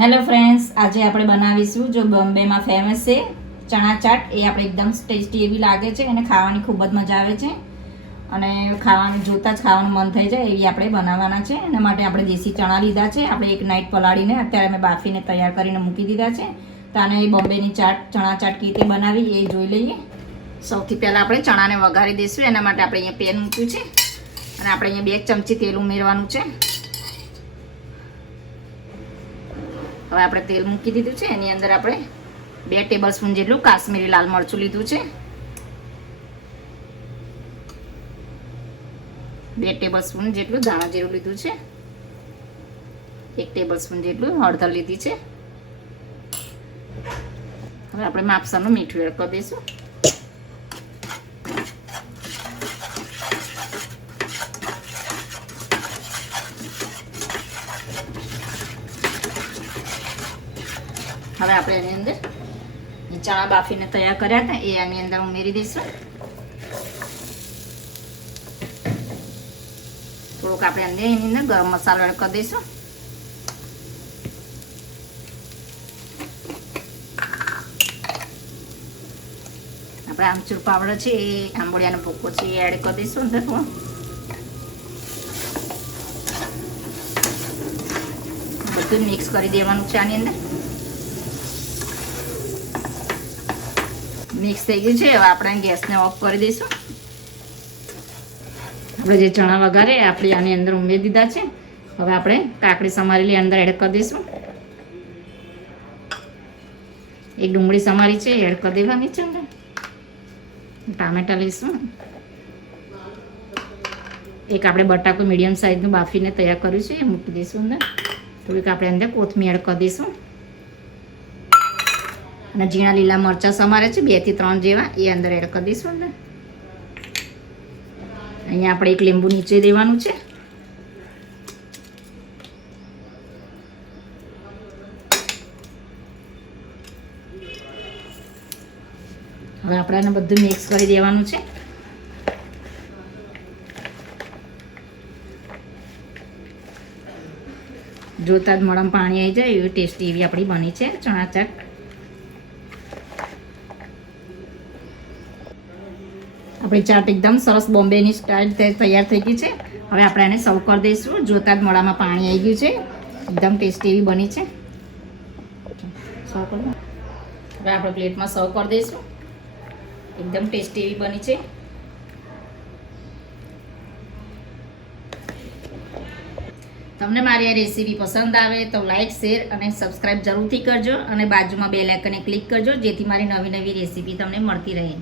Hello friends, આજે આપણે બનાવીશું જો બોમ્બેમાં ફેમસ છે ચણા ચાટ. એ આપણે એકદમ ટેસ્ટી એવી લાગે છે અને ખાવાની ખૂબ જ મજા આવે છે અને ખાવાનું જોતાં જ ખાવાનું મન થઈ જાય એવી આપણે બનાવવાના છે. એના માટે આપણે દેશી ચણા લીધા છે. આપણે એક નાઇટ પલાળીને અત્યારે મેં બાફીને તૈયાર કરીને મૂકી દીધા છે. તો આને બોમ્બેની ચાટ ચણા ચાટ કેવી રીતે બનાવી એ જોઈ લઈએ. સૌથી પહેલાં આપણે ચણાને વઘારી દઈશું. એના માટે આપણે અહીંયા પેન મૂક્યું છે અને આપણે અહીંયા 2 ચમચી તેલ ઉમેરવાનું છે. હવે આપણે તેલ મૂકી દીધું છે. એની અંદર આપણે 2 ટેબલસ્પૂન જેટલું કાશ્મીરી લાલ મરચું લીધું છે, 2 ટેબલસ્પૂન જેટલું ધાણા જીરું લીધું છે, 1 ટેબલસ્પૂન જેટલું હળદર લીધી છે. હવે આપણે માપસરનું મીઠું એડ કરી દઈશું. હવે આપણે એની અંદર ચણા બાફીને તૈયાર કર્યા હતા એ આની અંદર ઉમેરી દઈશું. થોડુંક આપણે અંદર એની અંદર ગરમ મસાલો એડ કરી દઈશું. આપણે આમચૂર પાવડર છે એ આંબોળિયાનો ભૂકો છે એ એડ કરી દઈશું અંદર. બધું મિક્સ કરી દેવાનું છે આની અંદર. મિક્સ થઈ ગયું છે. હવે આપણે ગેસને ઓફ કરી દઈશું. આપણે જે ચણા વઘારે આપણે આની અંદર ઉમેરી દીધા છે. હવે આપણે કાકડી સમારેલી અંદર એડ કરી દઈશું. એક ડુંગળી સમારી છે એડ કરી દેવાની છે અંદર. ટામેટા લઈશું. એક આપણે બટાકું મીડિયમ સાઈઝનું બાફીને તૈયાર કર્યું છે એ મૂકી દઈશું અંદર. થોડીક આપણે અંદર કોથમીર એડ કરી દઈશું અને ઝીણા લીલા મરચાં સમારે છે 2 થી 3 જેવા એ અંદર એડ કરી દઈશું અંદર. અહીંયા આપણે એક લીંબુ નીચે દેવાનું છે. હવે આપણે આને બધું મિક્સ કરી દેવાનું છે. જોતા જ મોઢામાં પાણી આવી જાય એવી ટેસ્ટી એવી આપણી બની છે ચણા ચાટ. આપણી ચાટ એકદમ સરસ બોમ્બેની સ્ટાઇલ તૈયાર થઈ ગઈ છે. હવે આપણે એને સર્વ કરી દઈશું. જોતા જ મોઢામાં પાણી આવી ગયું છે. એકદમ ટેસ્ટી એવી બની છે. સર્વ કરો. હવે આપણે પ્લેટમાં સર્વ કરી દઈશું. એકદમ ટેસ્ટી એવી બની છે. તમને મારી આ રેસીપી પસંદ આવે તો લાઈક, શેર અને સબસ્ક્રાઈબ જરૂરથી કરજો અને બાજુમાં બેલ આઇકને ક્લિક કરજો જેથી મારી નવી નવી રેસીપી તમને મળતી રહે.